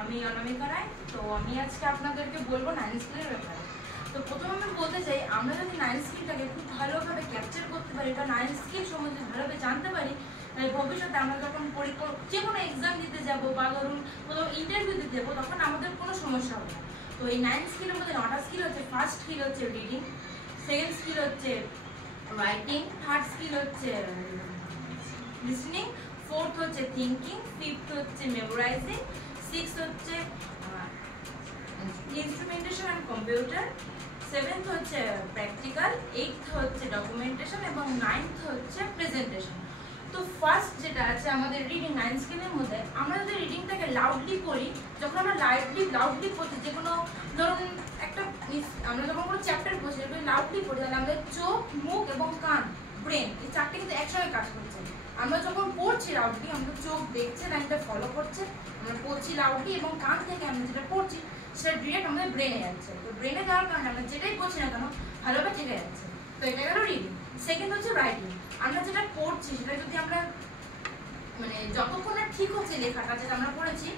আমি অনামিকা রায়। তো আমি আজকে আপনাদেরকে বলবো 9 স্কিলের ব্যাপারে। তো প্রথমে আমি বলতে চাই, আমরা যদি 9 স্কিলটাকে খুব ভালোভাবে ক্যাপচার করতে পারি বা 9 স্কিল সম্বন্ধে ভালোভাবে জানতে পারি, তাহলে ভবিষ্যতে আমরা যখন যে কোনো এক্সাম দিতে যাব বা ধরুন কোথাও ইন্টারভিউ দিতে যাবো, তখন আমাদের কোনো সমস্যা হবে না। তো এই 9 স্কিলের মধ্যে 9টা স্কিল হচ্ছে, ফার্স্ট স্কিল হচ্ছে রিডিং, সেকেন্ড স্কিল হচ্ছে রাইটিং, থার্ড স্কিল হচ্ছে লিসনিং, ফোর্থ হচ্ছে থিঙ্কিং, ফিফথ হচ্ছে মেমোরাইজিং, সিক্সথ হচ্ছে ইনস্ট্রুমেন্টেশন অ্যান্ড কম্পিউটার, সেভেন্থ হচ্ছে প্র্যাকটিক্যাল, এইথ হচ্ছে ডকুমেন্টেশন এবং নাইনথ হচ্ছে প্রেজেন্টেশন। তো ফার্স্ট যেটা আছে আমাদের রিডিং 9 স্কিলের মধ্যে, আমরা যদি রিডিংটাকে লাউডলি করি, যখন আমরা লাউডলি পড়ছি, যে কোনো ধরুন আমরা যখন কোনো চ্যাপ্টার পড়ছি লাউডলি পড়ি, তাহলে আমাদের চোখ, মুখ এবং কান, ব্রেন, এই চারটে কিন্তু একসঙ্গে কাজ করছে। আমরা যখন পড়ছি লাউডলি, আমাদের চোখ দেখছে, লাইনটা ফলো করছে, আমরা পড়ছি লাউডলি এবং কান থেকে আমরা যেটা পড়ছি সেটা ডিরেক্ট আমাদের ব্রেনে যাচ্ছে। তো ব্রেনে যাওয়ার কারণে আমরা যেটাই পড়ছি না কেন ভালোভাবে ঠিক হয়ে যাচ্ছে। তো এটা গেল রিডিং। সেকেন্ড হচ্ছে রাইটিং। আমরা যেটা পড়ছি সেটা যদি আমরা যতক্ষণ না ঠিক হচ্ছে লেখাটা, যেটা আমরা পড়েছি,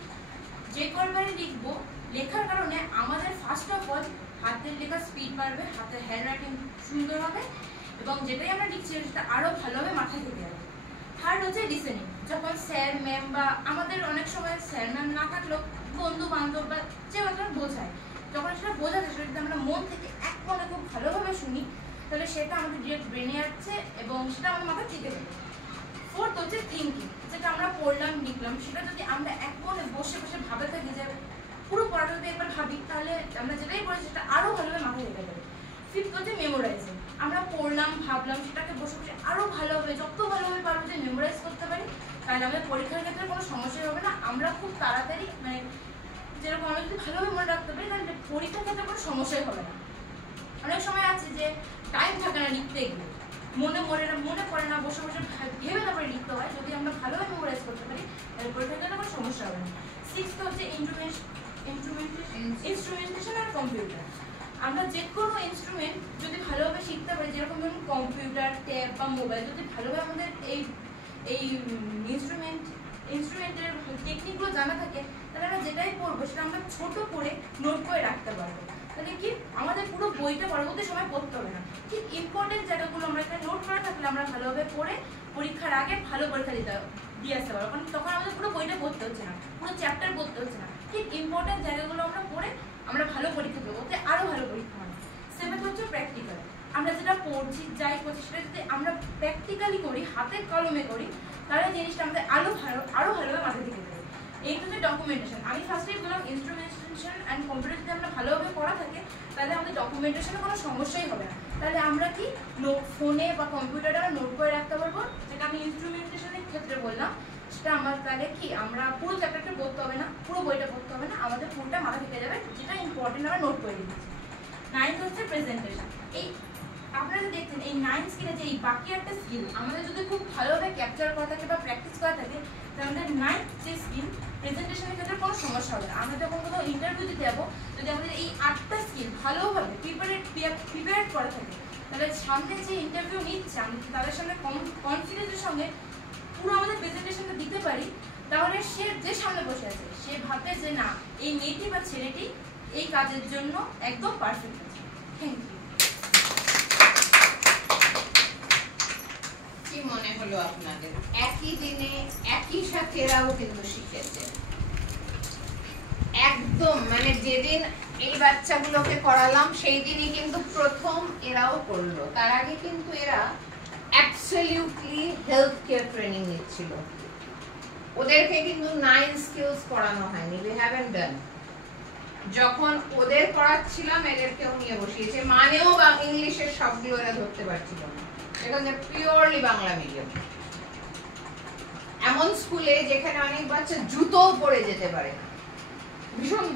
যে কয়বারই লিখবো, লেখার কারণে আমাদের ফার্স্ট অফ অল হাতের লেখা স্পিড বাড়বে, হাতের হ্যান্ড রাইটিং সুন্দর হবে এবং যেটাই আমরা লিখছি সেটা আরো ভালোভাবে মাথায় ঢুকে যাবে। থার্ড হচ্ছে লিসেনিং। যখন স্যার ম্যাম বা আমাদের অনেক সময় স্যার ম্যাম না থাকলেও বন্ধু বান্ধব বা যে কথা বোঝায়, যখন সেটা বোঝাচ্ছে সেটা যদি আমরা মন থেকে এক মনে খুব ভালোভাবে শুনি, তাহলে সেটা আমাদের ডিরেক্ট ব্রেনে যাচ্ছে এবং সেটা আমাদের মাথায় থেকে যাবে। ফোর্থ হচ্ছে থিঙ্কিং। যেটা আমরা পড়লাম লিখলাম সেটা যদি আমরা এক মনে বসে বসে ভাবে থাকি, যে পুরো পড়াটা যদি একবার ভাবি, তাহলে আমরা যেটাই পড়েছি সেটা আরো ভালোভাবে মাথায় ঢুকে যাবে। ফিফথ হচ্ছে মেমোরাইজিং। আমরা পড়লাম ভাবলাম সেটাকে বসে বসে আরো ভালোভাবে, যত ভালোভাবে পারবো যে মেমোরাইজ করতে পারি, তাহলে আমাদের পরীক্ষার ক্ষেত্রে কোনো সমস্যাই হবে না। আমরা খুব তাড়াতাড়ি যেরকম আমরা যদি ভালোভাবে মনে রাখতে পারি, তাহলে পরীক্ষার ক্ষেত্রে কোনো সমস্যাই হবে না। অনেক সময় আছে যে টাইম থাকে না লিখতে গিয়ে, মনে পড়ে না, বসে বসে ভেবে তারপরে লিখতে হয়। যদি আমরা ভালোভাবে মেমোরাইজ করতে পারি, তাহলে পরীক্ষার ক্ষেত্রে কোনো সমস্যা হবে না। সিক্সথ হচ্ছে ইনস্ট্রুমেন্টেশন আর কম্পিউটার। আমরা যে কোনো ইনস্ট্রুমেন্ট যদি ভালোভাবে শিখতে পারি, যেরকম ধরুন কম্পিউটার, ট্যাব বা মোবাইল, যদি ভালোভাবে আমাদের এই ইনস্ট্রুমেন্টের টেকনিকগুলো জানা থাকে, তাহলে আমরা যেটাই পড়বো সেটা আমরা ছোট করে নোট করে রাখতে পারবো। তাহলে কি আমাদের পুরো বইটা পরবর্তী সময় পড়তে হবে না। ঠিক ইম্পর্টেন্ট জায়গাগুলো আমরা এখানে নোট করা থাকলে আমরা ভালোভাবে পড়ে পরীক্ষার আগে ভালো পরীক্ষা দিয়ে আসতে পারবো। কারণ তখন আমাদের পুরো বইটা পড়তে হচ্ছে না, পুরো চ্যাপ্টার পড়তে হচ্ছে না। ঠিক ইম্পর্টেন্ট জায়গাগুলো আমরা পড়ে আমরা ভালো পরীক্ষা দেবো, ওতে আরো ভালো পরীক্ষা হবে। সেভেন্থ হচ্ছে প্র্যাকটিক্যাল। আমরা যেটা পড়ছি, যাই করছি, সেটা যদি আমরা প্র্যাকটিক্যালি করি, হাতে কলমে করি, তাহলে জিনিসটা আমাদের আরো ভালোভাবে মাথায় থেকে যাবে। এই হচ্ছে ডকুমেন্টেশন। আমি ফার্স্টেই বললাম ইনস্ট্রুমেন্টেশন অ্যান্ড কম্পিউটার যদি আমরা ভালোভাবে করা থাকে, তাহলে আমাদের ডকুমেন্টেশনে কোনো সমস্যাই হবে না। তাহলে আমরা কি ফোনে বা কম্পিউটারে আমরা নোট করে রাখতে পারবো, যেটা আমি ইনস্ট্রুমেন্টেশনের ক্ষেত্রে বললাম। সেটা আমার তাহলে কি আমরা পুরো চ্যাপ্টারটা পড়তে হবে না, পুরো বইটা পড়তে হবে না, আমাদের পুরোটা মাথা থেকে যাবে, যেটা ইম্পর্টেন্ট আমরা নোট করে দিচ্ছি। নাইনথ হচ্ছে প্রেজেন্টেশন। এই আপনারা দেখছেন এই 9 স্কিলে যে এই বাকি একটা স্কিল আমাদের যদি খুব ভালোভাবে ক্যাপচার করা থাকে বা প্র্যাকটিস করা থাকে, তাহলে আমাদের 9th যে স্কিল প্রেজেন্টেশনের ক্ষেত্রে কোনো সমস্যা হবে না। আমরা যখন কোথাও ইন্টারভিউ দিতে যাবো, যদি আমাদের এই 8টা স্কিল ভালোভাবে প্রিপেয়ার করা থাকে, তাহলে সামনে যে ইন্টারভিউ নিচ্ছে আমরা তাদের সামনে কনফিডেন্সের সঙ্গে পুরো আমাদের প্রেজেন্টেশনটা দিতে পারি, তাহলে সে যে সামনে বসে আছে সে ভাববে যে না, এই মেয়েটি বা ছেলেটি এই কাজের জন্য একদম পারফেক্ট আছে। Thank you. কি মনে হলো আপনাদের? একই দিনে একই সাথে এরাও কিন্তু শিখেছে একদম, যেদিন এই বাচ্চাগুলোকে করালাম সেই দিনই কিন্তু প্রথম এরাও করলো। তার আগে কিন্তু এরা অ্যাবসলিউটলি হেলথ কেয়ার ট্রেনিং নিচ্ছিল, ওদেরকে কিন্তু 9 স্কিলস পড়ানো হয়নি। we haven't done। যখন ওদের পড়াচ্ছিলাম এদেরকেও নিয়ে বসিয়েছে, মানেও বা ইংলিশের শব্দগুলো এরা ধরতে পারছিল না, এখানে পিওরলি বাংলা মিডিয়াম। এমন স্কুলে যেখানে অনেক বাচ্চা জুতোও পরে যেতে পারে না, ভীষণ